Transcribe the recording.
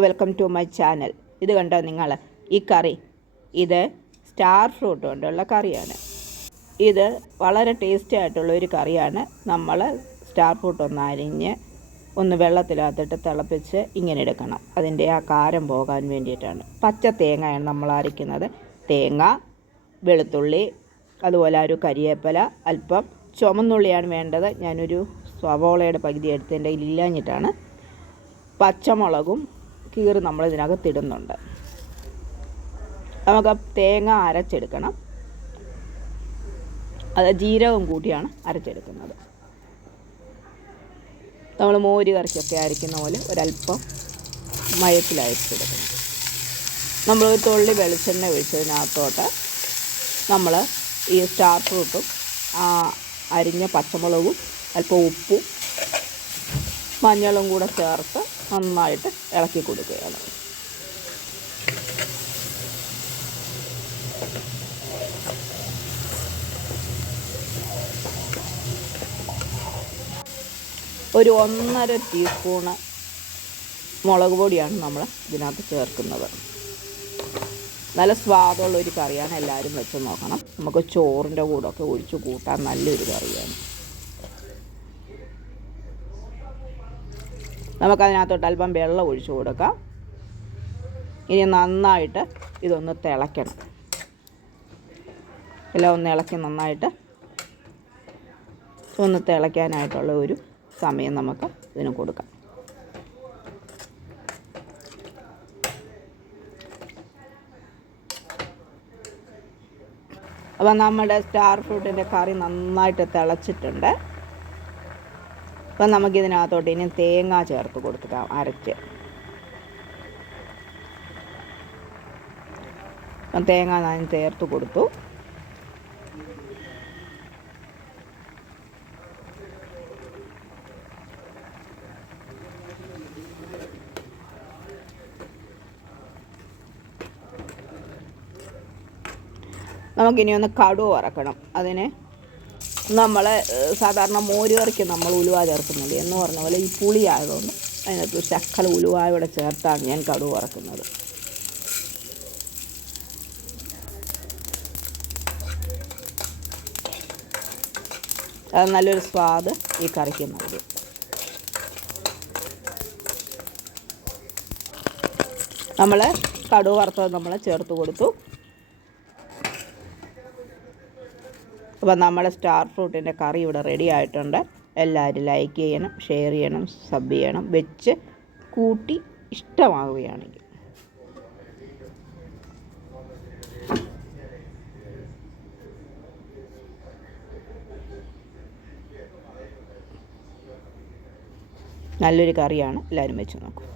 Welcome to my channel ഇത് കണ്ടോ നിങ്ങൾ ഈ കറി. ഇത് സ്റ്റാർ ഫ്രൂട്ട് കൊണ്ടുള്ള കറിയാണ്. ഇത് വളരെ ടേസ്റ്റി ആയിട്ടുള്ള ഒരു കറിയാണ്. നമ്മൾ സ്റ്റാർ ഫ്രൂട്ട് ഒന്ന് അരിഞ്ഞ് ഒന്ന് വെള്ളത്തിനകത്തിട്ട് തിളപ്പിച്ച് ഇങ്ങനെ എടുക്കണം. അതിന്റെ ആ കാരം പോകാൻ വേണ്ടിയിട്ടാണ്. പച്ച തേങ്ങയാണ് നമ്മൾ അരയ്ക്കുന്നത്. തേങ്ങ വെളുത്തുള്ളി അതുപോലെ ഒരു കരിയേപ്പല അല്പം ചുമന്നുള്ളിയാണ് വേണ്ടത്. ഞാനൊരു സവോളയുടെ പകുതി എടുത്തതിന്റെ ഇല്ലാഞ്ഞിട്ടാണ്. പച്ചമുളകും കീറി നമ്മൾ ഇതിനകത്ത് ഇടുന്നുണ്ട്. നമുക്ക് തേങ്ങ അരച്ചെടുക്കണം. അത് ജീരകം കൂട്ടിയാണ് അരച്ചെടുക്കുന്നത്. നമ്മൾ മോര് കറിക്കൊക്കെ അരയ്ക്കുന്ന പോലെ ഒരല്പം മയത്തിൽ അരച്ചെടുക്കണം നമ്മൾ ഒരു തുള്ളി വെളിച്ചെണ്ണ ഒഴിച്ചതിനകത്തോട്ട് നമ്മൾ ഈ സ്റ്റാർ ഫ്രൂട്ടും ആ അരിഞ്ഞ പച്ചമുളകും അല്പം ഉപ്പും മഞ്ഞളും കൂടെ ചേർത്ത് നന്നായിട്ട് ഇളക്കി കൊടുക്കുകയാണ്. ഒരു ഒന്നര ടീസ്പൂണ് മുളക് പൊടിയാണ് നമ്മൾ ഇതിനകത്ത് ചേർക്കുന്നത്. നല്ല സ്വാദുള്ള ഒരു കറിയാണ് എല്ലാവരും വെച്ച് നോക്കണം. നമുക്ക് ചോറിന്റെ കൂടെ ഒക്കെ ഒഴിച്ച് കൂട്ടാൻ നല്ലൊരു കറിയാണ്. നമുക്കതിനകത്തോട്ട് അല്പം വെള്ളം ഒഴിച്ചു കൊടുക്കാം. ഇനി നന്നായിട്ട് ഇതൊന്ന് തിളയ്ക്കണം. എല്ലാം ഒന്ന് ഇളക്കി നന്നായിട്ട് ഒന്ന് തിളയ്ക്കാനായിട്ടുള്ള ഒരു സമയം നമുക്ക് ഇതിന് കൊടുക്കാം. അപ്പം നമ്മുടെ സ്റ്റാർ ഫ്രൂട്ടിന്റെ കറി നന്നായിട്ട് തിളച്ചിട്ടുണ്ട്. അപ്പം നമുക്കിതിനകത്തോട്ട് ഇനി തേങ്ങ ചേർത്ത് കൊടുക്കുക അരച്ച്. തേങ്ങ ഞാൻ ചേർത്ത് കൊടുത്തു. നമുക്കിനി ഒന്ന് കടുവ് വറക്കണം. അതിന് നമ്മൾ സാധാരണ മോര് കറിക്ക് നമ്മൾ ഉലുവ ചേർക്കുന്നില്ല എന്ന് പറഞ്ഞ പോലെ ഈ പുളി ആയതുകൊണ്ട് അതിനകത്ത് ശക്കൽ ശക്കല ഉലുവായോടെ ചേർത്താണ് ഞാൻ കടുവ് വറക്കുന്നത്. അത് നല്ലൊരു സ്വാദ് ഈ കറിക്ക് നൽകും. നമ്മൾ കടുവ് വറുത്തത് നമ്മൾ ചേർത്ത് കൊടുത്തു. അപ്പോൾ നമ്മുടെ സ്റ്റാർ ഫ്രൂട്ടിന്റെ കറി ഇവിടെ റെഡി ആയിട്ടുണ്ട്. എല്ലാവരും ലൈക്ക് ചെയ്യണം ഷെയർ ചെയ്യണം സബ് ചെയ്യണം വെച്ച് കൂട്ടി ഇഷ്ടമാവുകയാണെങ്കിൽ. നല്ലൊരു കറിയാണ് എല്ലാവരും വെച്ച് നോക്കും.